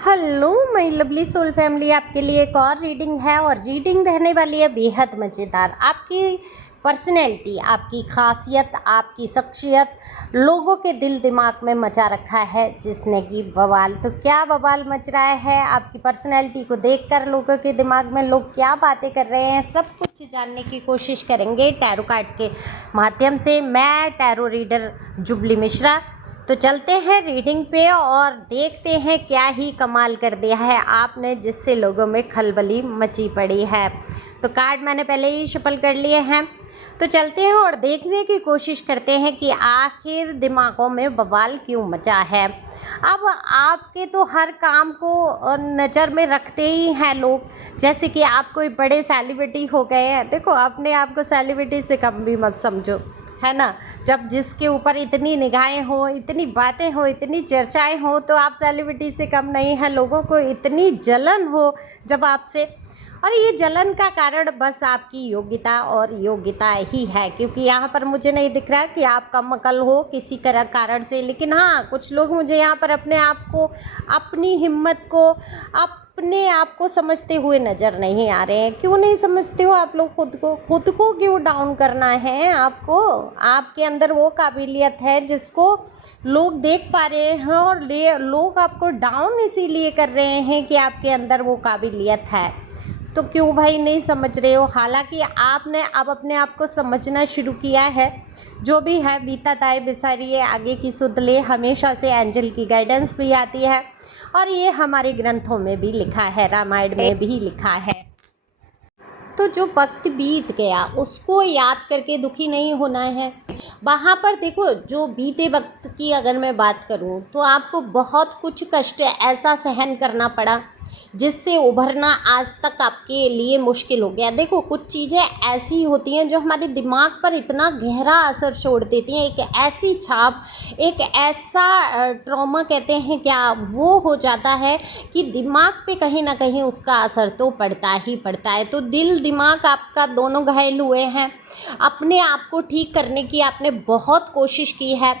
Hello my lovely soul family, आपके लिए एक और रीडिंग है और रीडिंग रहने वाली है बेहद मज़ेदार। आपकी पर्सनैलिटी, आपकी खासियत, आपकी शख्सियत लोगों के दिल दिमाग में मचा रखा है जिसने कि बवाल। तो क्या बवाल मच रहा है आपकी पर्सनैलिटी को देखकर, लोगों के दिमाग में लोग क्या बातें कर रहे हैं, सब कुछ जानने की कोशिश करेंगे टैरो कार्ड के माध्यम से। मैं टैरो रीडर जुबली मिश्रा। तो चलते हैं रीडिंग पे और देखते हैं क्या ही कमाल कर दिया है आपने जिससे लोगों में खलबली मची पड़ी है। तो कार्ड मैंने पहले ही शफल कर लिए हैं, तो चलते हैं और देखने की कोशिश करते हैं कि आखिर दिमागों में बवाल क्यों मचा है। अब आपके तो हर काम को नज़र में रखते ही हैं लोग, जैसे कि आप कोई बड़े सेलिब्रिटी हो गए हैं। देखो, अपने आप को सेलिब्रिटी से कम भी मत समझो, है ना। जब जिसके ऊपर इतनी निगाहें हो, इतनी बातें हो, इतनी चर्चाएं हो, तो आप सेलिब्रिटी से कम नहीं हैं। लोगों को इतनी जलन हो जब आपसे, और ये जलन का कारण बस आपकी योग्यता और योग्यता ही है, क्योंकि यहाँ पर मुझे नहीं दिख रहा कि आप कम अकल हो किसी कारण से। लेकिन हाँ, कुछ लोग मुझे यहाँ पर अपने आप को, अपनी हिम्मत को, अपने आप को समझते हुए नज़र नहीं आ रहे हैं। क्यों नहीं समझते हो आप लोग खुद को क्यों डाउन करना है आपको? आपके अंदर वो काबिलियत है जिसको लोग देख पा रहे हैं, और लोग आपको डाउन इसीलिए कर रहे हैं कि आपके अंदर वो काबिलियत है। तो क्यों भाई नहीं समझ रहे हो? हालांकि आपने अब अपने आप को समझना शुरू किया है। जो भी है बीता ताए बिसारिए, आगे की सुध ले। हमेशा से एंजल की गाइडेंस भी आती है और ये हमारे ग्रंथों में भी लिखा है, रामायण में भी लिखा है। तो जो वक्त बीत गया उसको याद करके दुखी नहीं होना है। वहाँ पर देखो, जो बीते वक्त की अगर मैं बात करूँ तो आपको बहुत कुछ कष्ट ऐसा सहन करना पड़ा जिससे उभरना आज तक आपके लिए मुश्किल हो गया। देखो, कुछ चीज़ें ऐसी होती हैं जो हमारे दिमाग पर इतना गहरा असर छोड़ देती हैं, एक ऐसी छाप, एक ऐसा ट्रॉमा कहते हैं क्या, वो हो जाता है कि दिमाग पे कहीं ना कहीं उसका असर तो पड़ता ही पड़ता है। तो दिल दिमाग आपका दोनों घायल हुए हैं। अपने आप को ठीक करने की आपने बहुत कोशिश की है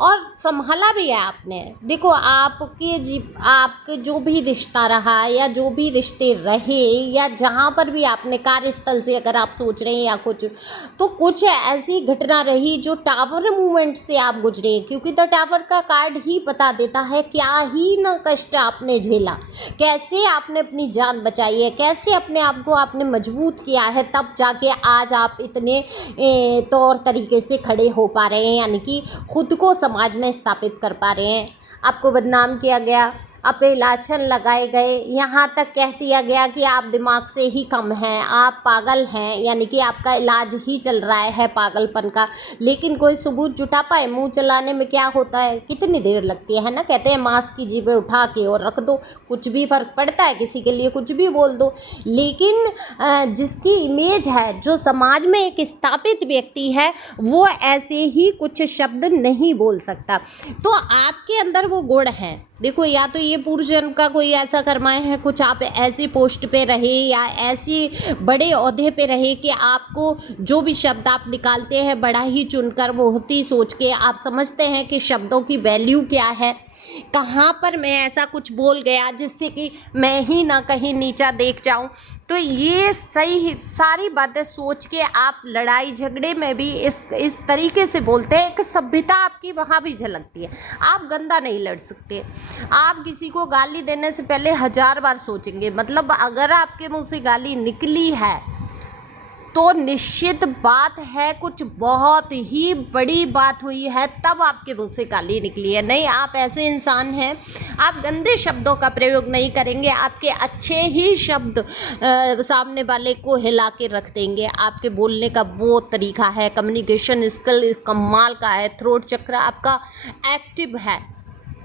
और संभाला भी है आपने। देखो, आपके जो भी रिश्ता रहा या जो भी रिश्ते रहे, या जहाँ पर भी आपने कार्यस्थल से अगर आप सोच रहे हैं या कुछ, तो कुछ ऐसी घटना रही जो टावर मूवमेंट से आप गुजरे, क्योंकि तो टावर का कार्ड ही बता देता है क्या ही ना कष्ट आपने झेला, कैसे आपने अपनी जान बचाई है, कैसे अपने आप को आपने मजबूत किया है, तब जाके आज आप इतने तौर तरीके से खड़े हो पा रहे हैं, यानी कि खुद को समाज में स्थापित कर पा रहे हैं। आपको बदनाम किया गया, अपलाछन लगाए गए, यहाँ तक कह दिया गया कि आप दिमाग से ही कम हैं, आप पागल हैं, यानी कि आपका इलाज ही चल रहा है पागलपन का। लेकिन कोई सबूत जुटा पाए? मुंह चलाने में क्या होता है, कितनी देर लगती है ना। कहते हैं मांस की जीभें उठा के और रख दो, कुछ भी फ़र्क पड़ता है? किसी के लिए कुछ भी बोल दो। लेकिन जिसकी इमेज है, जो समाज में एक स्थापित व्यक्ति है, वो ऐसे ही कुछ शब्द नहीं बोल सकता। तो आपके अंदर वो गुण हैं। देखो, या तो ये पूर्व जन्म का कोई ऐसा कर्मा है, कुछ आप ऐसी पोस्ट पे रहे या ऐसी बड़े ओहदे पे रहे कि आपको जो भी शब्द आप निकालते हैं बड़ा ही चुनकर, बहुत ही सोच के आप समझते हैं कि शब्दों की वैल्यू क्या है, कहाँ पर मैं ऐसा कुछ बोल गया जिससे कि मैं ही ना कहीं नीचा देख जाऊं। तो ये सही सारी बातें सोच के आप लड़ाई झगड़े में भी इस तरीके से बोलते हैं। एक सभ्यता आपकी वहाँ भी झलकती है। आप गंदा नहीं लड़ सकते। आप किसी को गाली देने से पहले 1000 बार सोचेंगे। मतलब अगर आपके मुंह से गाली निकली है तो निश्चित बात है कुछ बहुत ही बड़ी बात हुई है, तब आपके मुंह से गाली निकली है। नहीं, आप ऐसे इंसान हैं, आप गंदे शब्दों का प्रयोग नहीं करेंगे। आपके अच्छे ही शब्द सामने वाले को हिला के रख देंगे। आपके बोलने का वो तरीका है, कम्युनिकेशन स्किल कमाल का है, थ्रोट चक्र आपका एक्टिव है,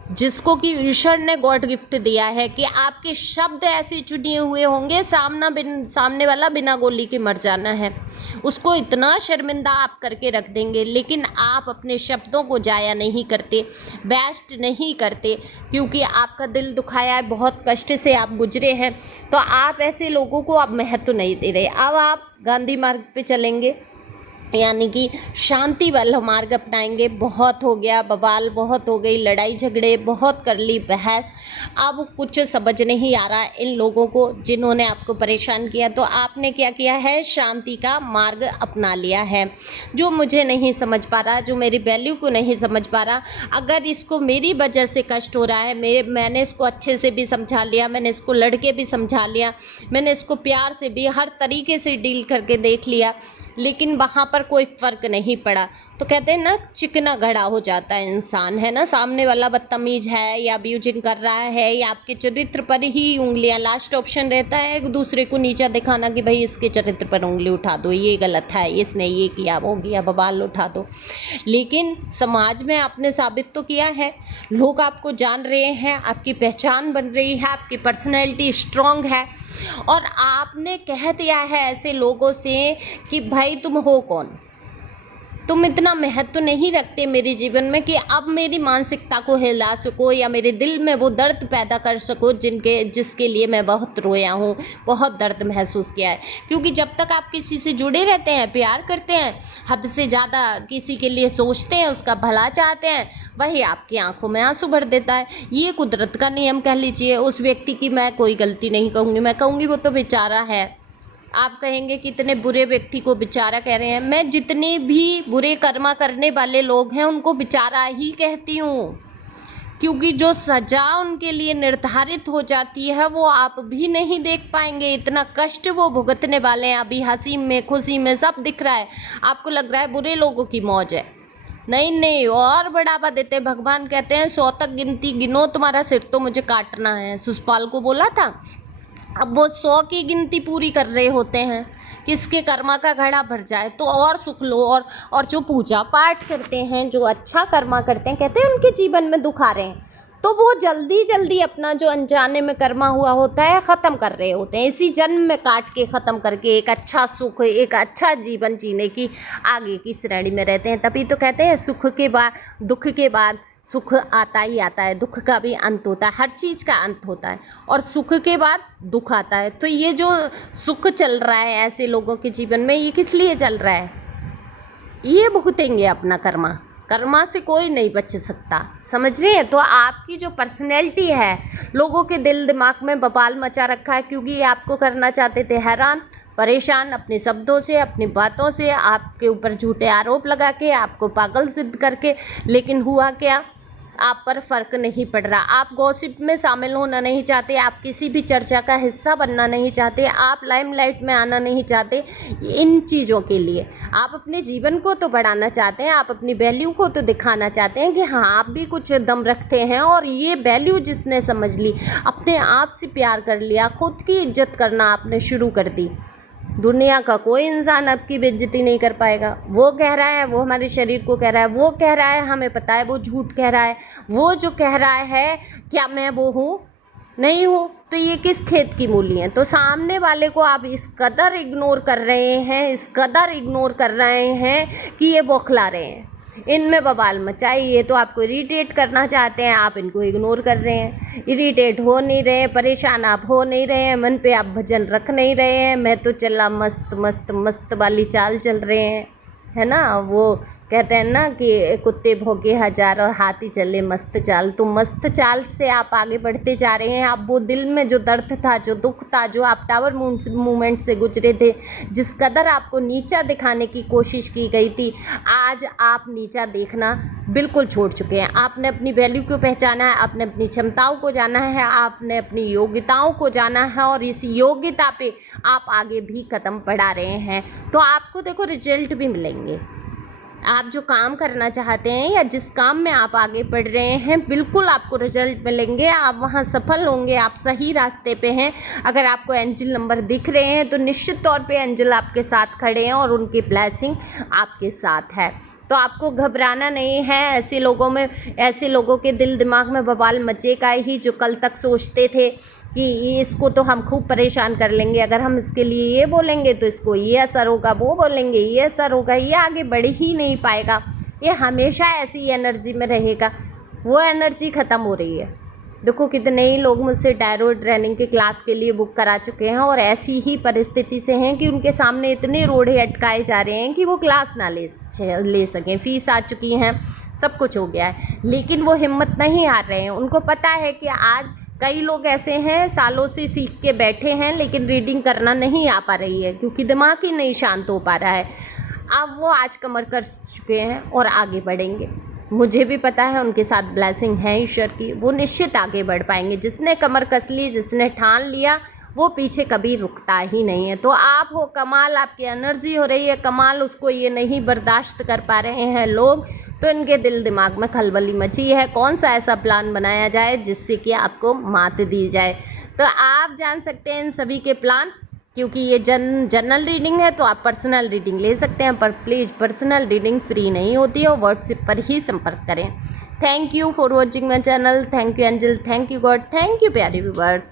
जिसको कि ईश्वर ने गॉड गिफ्ट दिया है कि आपके शब्द ऐसे चुने हुए होंगे, सामने वाला बिना गोली के मर जाना है, उसको इतना शर्मिंदा आप करके रख देंगे। लेकिन आप अपने शब्दों को जाया नहीं करते, वेस्ट नहीं करते, क्योंकि आपका दिल दुखाया है, बहुत कष्ट से आप गुजरे हैं। तो आप ऐसे लोगों को अब महत्व नहीं दे रहे। अब आप गांधी मार्ग पे चलेंगे, यानी कि शांति वाला मार्ग अपनाएंगे। बहुत हो गया बवाल, बहुत हो गई लड़ाई झगड़े, बहुत कर ली बहस, अब कुछ समझ नहीं आ रहा इन लोगों को जिन्होंने आपको परेशान किया। तो आपने क्या किया है, शांति का मार्ग अपना लिया है। जो मुझे नहीं समझ पा रहा, जो मेरी वैल्यू को नहीं समझ पा रहा, अगर इसको मेरी वजह से कष्ट हो रहा है, मैंने इसको अच्छे से भी समझा लिया, मैंने इसको लड़के भी समझा लिया, मैंने इसको प्यार से भी हर तरीके से डील करके देख लिया, लेकिन वहाँ पर कोई फ़र्क नहीं पड़ा। तो कहते हैं ना, चिकना घड़ा हो जाता है इंसान, है ना। सामने वाला बदतमीज है या अब्यूजिंग कर रहा है या आपके चरित्र पर ही उंगलियां, लास्ट ऑप्शन रहता है एक दूसरे को नीचा दिखाना कि भाई इसके चरित्र पर उंगली उठा दो, ये गलत है, इसने ये किया वो किया, बवाल उठा दो। लेकिन समाज में आपने साबित तो किया है, लोग आपको जान रहे हैं, आपकी पहचान बन रही है, आपकी पर्सनैलिटी स्ट्रॉन्ग है, और आपने कह दिया है ऐसे लोगों से कि भाई तुम हो कौन, तुम इतना महत्व नहीं रखते मेरे जीवन में कि अब मेरी मानसिकता को हिला सको या मेरे दिल में वो दर्द पैदा कर सको जिसके लिए मैं बहुत रोया हूँ, बहुत दर्द महसूस किया है। क्योंकि जब तक आप किसी से जुड़े रहते हैं, प्यार करते हैं, हद से ज़्यादा किसी के लिए सोचते हैं, उसका भला चाहते हैं, वही आपकी आंखों में आंसू भर देता है। ये कुदरत का नियम कह लीजिए। उस व्यक्ति की मैं कोई गलती नहीं कहूँगी, मैं कहूँगी वो तो बेचारा है। आप कहेंगे कि इतने बुरे व्यक्ति को बेचारा कह रहे हैं, मैं जितने भी बुरे कर्मा करने वाले लोग हैं उनको बेचारा ही कहती हूँ, क्योंकि जो सज़ा उनके लिए निर्धारित हो जाती है वो आप भी नहीं देख पाएंगे। इतना कष्ट वो भुगतने वाले हैं, अभी हंसी में खुशी में सब दिख रहा है, आपको लग रहा है बुरे लोगों की मौज है। नहीं, और बढ़ावा देते हैं। भगवान कहते हैं 100 तक गिनती गिनो, तुम्हारा सिर तो मुझे काटना है। शिशुपाल को बोला था, अब वो 100 की गिनती पूरी कर रहे होते हैं, किसके कर्मा का घड़ा भर जाए तो और सुख लो। और जो पूजा पाठ करते हैं, जो अच्छा कर्मा करते हैं, कहते हैं उनके जीवन में दुख आ रहे हैं, तो वो जल्दी जल्दी अपना जो अनजाने में कर्मा हुआ होता है ख़त्म कर रहे होते हैं, इसी जन्म में काट के ख़त्म करके एक अच्छा सुख, एक अच्छा जीवन जीने की आगे की श्रेणी में रहते हैं। तभी तो कहते हैं सुख के बाद, दुख के बाद सुख आता ही आता है, दुख का भी अंत होता है, हर चीज़ का अंत होता है, और सुख के बाद दुख आता है। तो ये जो सुख चल रहा है ऐसे लोगों के जीवन में, ये किस लिए चल रहा है? ये भुगतेंगे अपना कर्मा, कर्मा से कोई नहीं बच सकता, समझ रहे हैं। तो आपकी जो पर्सनैलिटी है, लोगों के दिल दिमाग में बवाल मचा रखा है, क्योंकि ये आपको करना चाहते थे हैरान परेशान, अपने शब्दों से, अपनी बातों से, आपके ऊपर झूठे आरोप लगा के, आपको पागल सिद्ध करके। लेकिन हुआ क्या, आप पर फ़र्क नहीं पड़ रहा। आप गॉसिप में शामिल होना नहीं चाहते, आप किसी भी चर्चा का हिस्सा बनना नहीं चाहते, आप लाइमलाइट में आना नहीं चाहते। इन चीज़ों के लिए आप अपने जीवन को तो बढ़ाना चाहते हैं, आप अपनी वैल्यू को तो दिखाना चाहते हैं कि हाँ आप भी कुछ दम रखते हैं। और ये वैल्यू जिसने समझ ली, अपने आप से प्यार कर लिया, खुद की इज्जत करना आपने शुरू कर दी, दुनिया का कोई इंसान आपकी बेइज्जती नहीं कर पाएगा। वो कह रहा है, वो हमारे शरीर को कह रहा है, वो कह रहा है, हमें पता है वो झूठ कह रहा है। वो जो कह रहा है, क्या मैं वो हूँ? नहीं हूँ। तो ये किस खेत की मूली है? तो सामने वाले को आप इस कदर इग्नोर कर रहे हैं, इस कदर इग्नोर कर रहे हैं कि ये बौखला रहे हैं, इनमें बवाल मचाइए। तो आपको इरिटेट करना चाहते हैं, आप इनको इग्नोर कर रहे हैं, इरिटेट हो नहीं रहे हैं, परेशान आप हो नहीं रहे हैं, मन पे आप भजन रख नहीं रहे हैं। मैं तो चला मस्त मस्त मस्त वाली चाल चल रहे हैं, है ना। वो कहते हैं ना कि कुत्ते भौंके हजार और हाथी चले मस्त चाल। तो मस्त चाल से आप आगे बढ़ते जा रहे हैं। आप वो दिल में जो दर्द था, जो दुख था, जो आप टावर मूवमेंट से गुजरे थे, जिस कदर आपको नीचा दिखाने की कोशिश की गई थी, आज आप नीचा देखना बिल्कुल छोड़ चुके हैं। आपने अपनी वैल्यू को पहचाना है, आपने अपनी क्षमताओं को जाना है, आपने अपनी योग्यताओं को जाना है, और इस योग्यता पे आप आगे भी कदम बढ़ा रहे हैं। तो आपको देखो रिजल्ट भी मिलेंगे। आप जो काम करना चाहते हैं या जिस काम में आप आगे बढ़ रहे हैं, बिल्कुल आपको रिजल्ट मिलेंगे, आप वहाँ सफल होंगे, आप सही रास्ते पे हैं। अगर आपको एंजल नंबर दिख रहे हैं तो निश्चित तौर पे एंजल आपके साथ खड़े हैं और उनकी ब्लेसिंग आपके साथ है। तो आपको घबराना नहीं है। ऐसे लोगों में, ऐसे लोगों के दिल दिमाग में बवाल मचेगा ही, जो कल तक सोचते थे कि इसको तो हम खूब परेशान कर लेंगे, अगर हम इसके लिए ये बोलेंगे तो इसको ये असर होगा, वो बोलेंगे ये असर होगा, ये आगे बढ़ ही नहीं पाएगा, ये हमेशा ऐसी एनर्जी में रहेगा। वो एनर्जी ख़त्म हो रही है, देखो कितने ही लोग मुझसे टैरो ट्रेनिंग के क्लास के लिए बुक करा चुके हैं और ऐसी ही परिस्थिति से हैं कि उनके सामने इतने रोड़े अटकाए जा रहे हैं कि वो क्लास ना ले सकें। फ़ीस आ चुकी हैं, सब कुछ हो गया है, लेकिन वो हिम्मत नहीं हार रहे हैं। उनको पता है कि आज कई लोग ऐसे हैं सालों से सीख के बैठे हैं लेकिन रीडिंग करना नहीं आ पा रही है क्योंकि दिमाग ही नहीं शांत हो पा रहा है। अब वो आज कमर कस चुके हैं और आगे बढ़ेंगे। मुझे भी पता है उनके साथ ब्लेसिंग है ईश्वर की, वो निश्चित आगे बढ़ पाएंगे। जिसने कमर कस ली, जिसने ठान लिया, वो पीछे कभी रुकता ही नहीं है। तो आप हो कमाल, आपकी एनर्जी हो रही है कमाल, उसको ये नहीं बर्दाश्त कर पा रहे हैं लोग, तो इनके दिल दिमाग में खलबली मची है। कौन सा ऐसा प्लान बनाया जाए जिससे कि आपको मात दी जाए। तो आप जान सकते हैं इन सभी के प्लान, क्योंकि ये जनरल रीडिंग है तो आप पर्सनल रीडिंग ले सकते हैं, पर प्लीज़ पर्सनल रीडिंग फ्री नहीं होती है, व्हाट्सएप पर ही संपर्क करें। Thank you for watching my channel. Thank you angel, thank you God, thank you प्यारे व्यूवर्स।